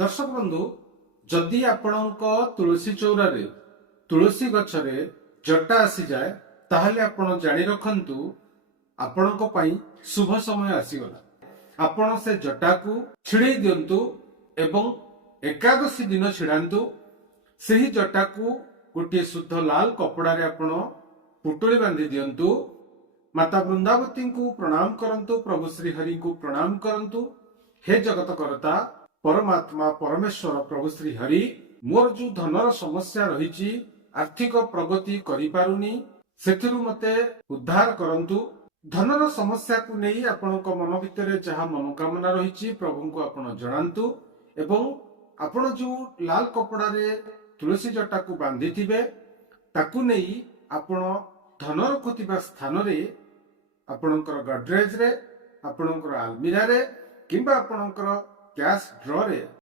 दर्शक बंधु जदि आपणक तुलसी चौरारे तुलसी गछरे जटा आसी जाए ताहले आपण जानी रखंतु आपणक पई शुभ समय आसीगला। आपण से जटा को छिड़े दियंतु एवं एकादशी दिन छिड़ांतु। सही जटा को गोटे शुद्ध लाल कपड़ा रे आपण पुटुली बांधी दियंतु। माता वृंदावती को प्रणाम करंतु, प्रभु श्री हरि को प्रणाम करंतु। हे जगत करता परमात्मा परमेश्वर प्रभु श्री हरि, मोर जो धनर समस्या रही आर्थिक प्रगति करि पारुनी सेथिरु मते उद्धार करंतु। धनर समस्या को नहीं आपणक मन भितर जहाँ मनोकामना रही प्रभु को आपण जणांतु एवं आपण जो लाल कपड़ा रे तुलसी जटा को बांधी थिबे ताकू नहीं आपण धन रखुथिबा स्थान रे आपणकर गडरेज रे, आपणकर आलमीरा रे किंबा आपणकर कैश ड्रॉ रे